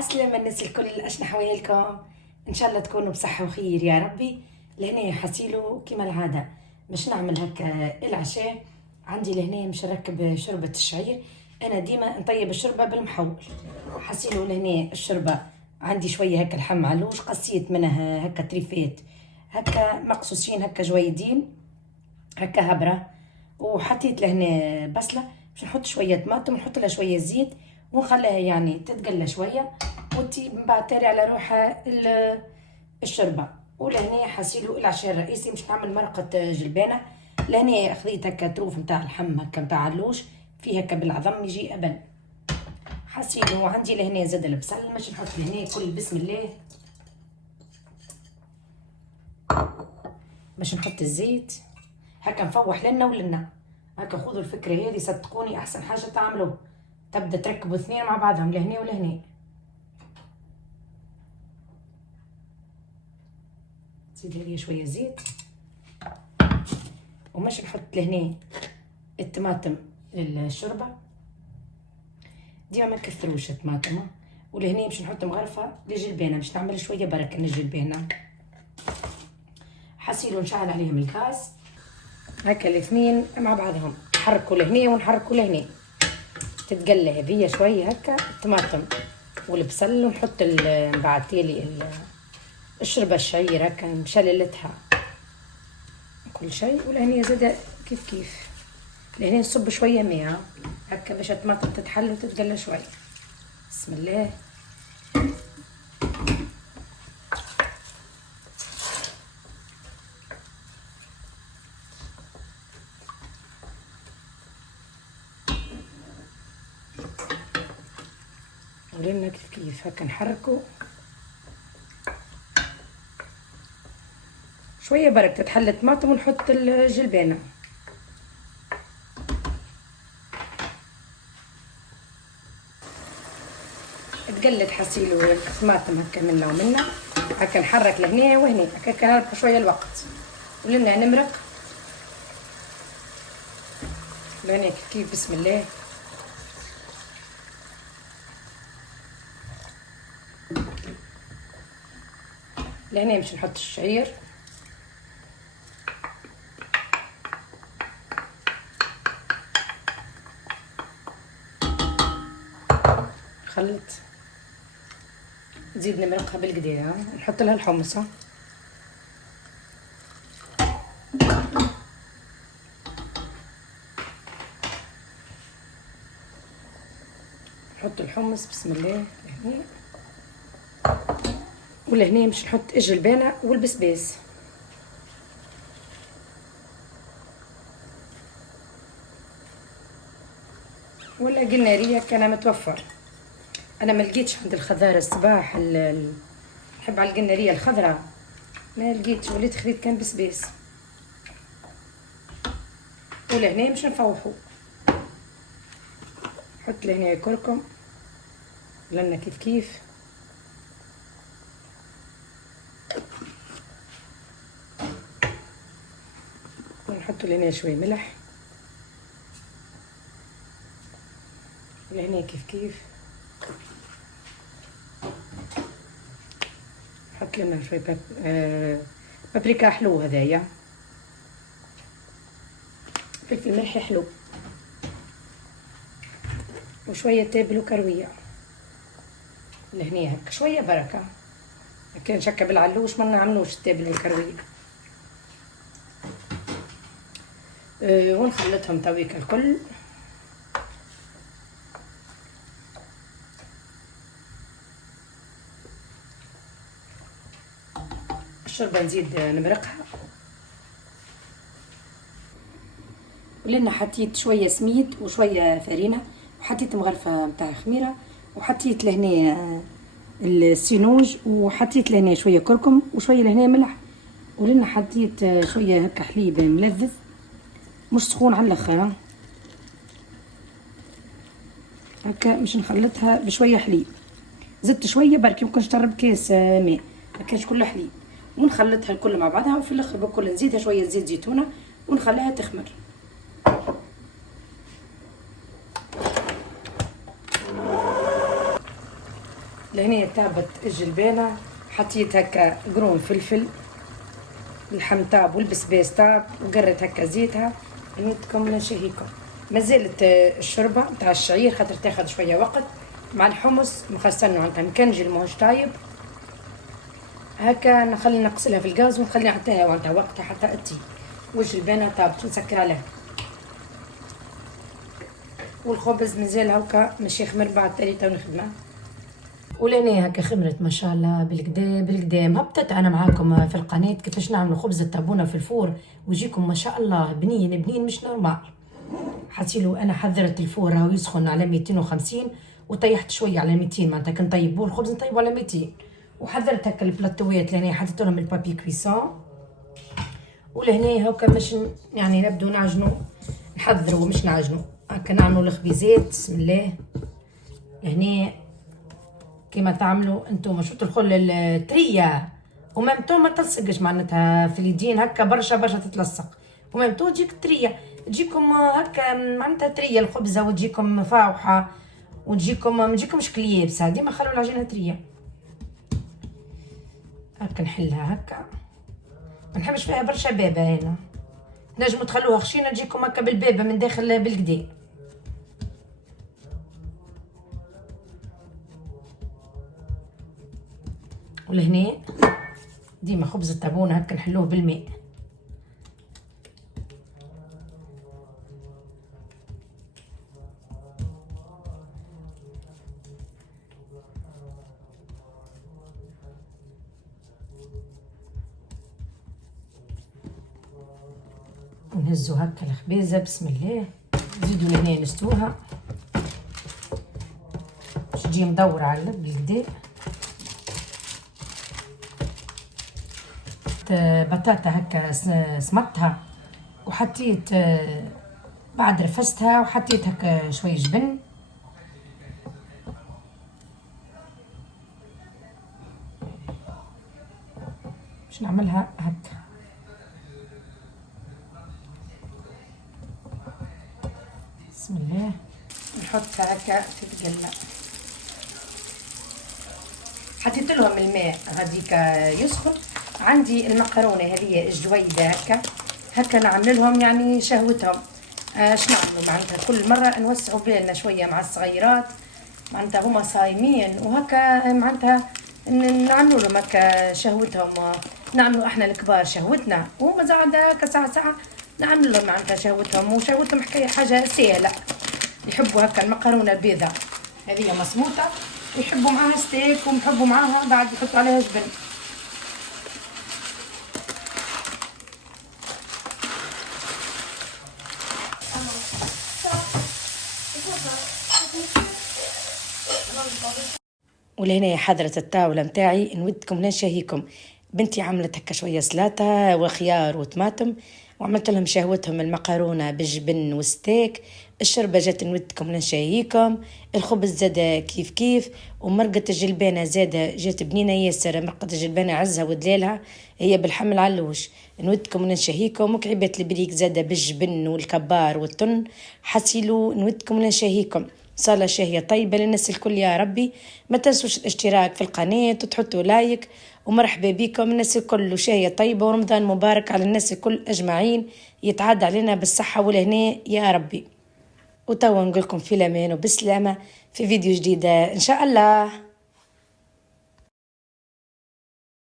عسلامة الناس الكل، اشنا حواليكم؟ ان شاء الله تكونوا بصحة وخير يا ربي. لهنا حسيلو كما العادة باش نعمل هكا العشاء. عندي لهنا مش نركب شوربة الشعير. انا ديما نطيب الشوربة بالمحول. حسيلو لهنا الشوربة عندي شوية هكا لحم علوش، قصيت منها هكا تريفات هكا مقصوصين هكا جويدين هكا هبرة. وحطيت لهنا بصلة باش نحط شوية طماطم ونحط لها شوية زيت ونخليها يعني تتقلى شوية وتي من بعد تاري على روحها الشوربة. ولهنا حسيلو العشاء الرئيسي باش نعمل مرقة جلبانة. لهنا خذيت هكا طروف نتاع اللحم هكا نتاع علوش فيه هكا بالعظم يجي أبن. حسيلو عندي لهنا زاد البصل باش نحط لهنا كل بسم الله باش نحط الزيت هكا نفوح لنا ولنا. هكا خذوا الفكرة هذه صدقوني أحسن حاجة تعملوه، تبدأ تركبوا اثنين مع بعضهم لهنا ولهنا. نزيد لي شوية زيت ومش نحط لهنا الطماطم للشوربة، ديما ما نكثروش الطماطم. ولهنا باش نحط مغرفة للجلبانة باش نعمل شوية بركة للجلبانة. حسيلو نشعل عليهم الغاز هكا الاثنين مع بعضهم، نحركوا لهنا ونحركوا لهنا تتقلى هذيا شويه هكا الطماطم والبصل. ونحط من بعد تالي الشوربه الشعير هكا مشللتها كل شيء. ولهنا زاد كيف لهنا نصب شويه ماء هكا باش الطماطم تتحل وتتقلى شويه. بسم الله. ولنا كيف هكا نحركوا شويه برك تتحل الطماطم ونحط الجلبانه. تقلت حسيلو الطماطم هكا منا ومنا هكا نحرك لهنا وهنا هكا شويه الوقت. ولنا نمرق لهنا كيف بسم الله. لهنا باش نحط الشعير خلط، نزيد نمرقها بالقدا نحط لها الحمص. نحط الحمص بسم الله لهنا. ولهنا باش نحط الجلبانه والبسباس. ولا قلنا ريا كان متوفر، انا ما لقيتش عند الخضار الصباح نحب على القناريه الخضراء ما لقيتش، وليت خذيت كان بسباس. ولهنا باش نفوحوا نحط لهنا كركم لنا كيف ونحط لهنا شويه ملح. لهنا كيف نحط لنا شويه بابريكا حلو هذايا، فلفل ملحي حلو وشويه تابل وكرويه. لهنا هكا شويه بركه كان نشكى بالعلوش ما نعملوش التابل والكرويه. ونخلطهم تويك الكل. الشوربه نزيد نمرقها. ولنا حطيت شويه سميد وشويه فرينه وحطيت مغرفه متاع خميره وحطيت لهنا السينوج وحطيت لهنا شويه كركم وشويه لهنا ملح. ولنا حطيت شويه هكا حليب ملذذ مش سخون على الاخر هكا باش نخلطها بشويه حليب. زدت شويه برك يمكن نشرب كاس ماء ما كانش كله حليب. ونخلطها الكل مع بعضها وفي الاخر بكل نزيدها شويه زيت زيتونه ونخليها تخمر. لهنا تابت الجلبانة، حطيت هكا قرون فلفل اللحم تاب والبسباس تاب، وقرت هكا زيتها. نودكم نشهيكم. مازالت الشوربة نتاع الشعير خاطر تاخد شوية وقت مع الحمص مخزن معناتها مكنجل ماهوش طايب هكا. نخلي نقصلها في الغاز ونخليها نعطيها معناتها وقتها حتى تطيب. والجلبانة طابت نسكر عليها. والخبز مازال هكا ماشي خمر بعد تالي تو نخدمه. ولاني هكا خمرت ما شاء الله بالقدام. هبطت انا معاكم في القناه كيفاش نعملوا خبز التابونه في الفور ويجيكم ما شاء الله بنين مش نورمال. حتيلو انا حضرت الفور راهو يسخن على 250 وطيحت شويه على 200 معناتها كنطيبوا الخبز نطيبوا على 200. وحضرت هكا البلاطوات لهنا حطيت لهم البابي كويسون. ولهنا هكا مش يعني نبدو نعجنوا نحضروا مش نعجنوا هكا نعملوا الخبيزات. بسم الله. هنا كيما تعملوا انتم شو تدخل التريه ومامتو ما تلصقش معناتها في اليدين هكا برشا تتلصق. ومامتو تجيك تريه تجيكم هكا معناتها تريه الخبزه وتجيكم فاوحه وتجيكم ما تجيكمش كليابسه. ديما خلوا العجينه تريه هكا. نحلها هكا ما نحبش فيها برشا بابه. هنا نجموا تخلوها خشينه تجيكم هكا بالبابه من داخل بالكدا. ولهنا ديما خبز التابونه هكا نحلوه بالماء. ونهزو هكا الخبيزه. بسم الله. نزيدو لهنا نستوها باش تجي مدوره على اللب بالكدا. بطاطا هكا سمطتها وحطيت بعد رفستها وحطيت هكا شويه جبن. باش نعملها هكا. بسم الله. نحطها هكا تتقلى. حطيت لهم الماء غاديك يسخن. عندي المقرونه هذه الجويده هكا نعمل لهم يعني شهوتهم. اش نعملوا معناتها كل مره نوسعوا بالنا شويه مع الصغيرات معناتها هما صايمين وهكا معناتها نعملوا لهم هكا شهوتهم. نعملوا احنا الكبار شهوتنا وهما زاد هكا ساعه نعمل لهم معناتها شهوتهم. وشهوتهم حكايه حاجه سهله. يحبوا هكا المقرونه البيضاء هذه مصموطه يحبوا معاها ستيك ويحبوا معاها بعد يحطوا عليها جبن. ولهنا حضرة الطاولة متاعي نودكم نشهيكم. بنتي عملت هكا شوية سلطة وخيار وطماطم وعملت لهم شهوتهم المقارونة بالجبن والستيك. الشربة جات نودكم نشهيكم. الخبز زاد كيف ومرقة الجلبانة زاد جات بنينة ياسر. مرقة الجلبانة عزها ودلالها هي بالحمل علوش. نودكم نشهيكم. وكعيبات البريك زاد بالجبن والكبار والطن حسيلو. نودكم نشهيكم. صالة شاهية طيبة للناس الكل يا ربي. ما تنسوش الاشتراك في القناة وتحطوا لايك. ومرحبا بكم الناس الكل. شاهية طيبة ورمضان مبارك على الناس الكل أجمعين. يتعدى علينا بالصحة والهناء يا ربي. وتوا نقولكم في الأمان وبالسلامة في فيديو جديد إن شاء الله.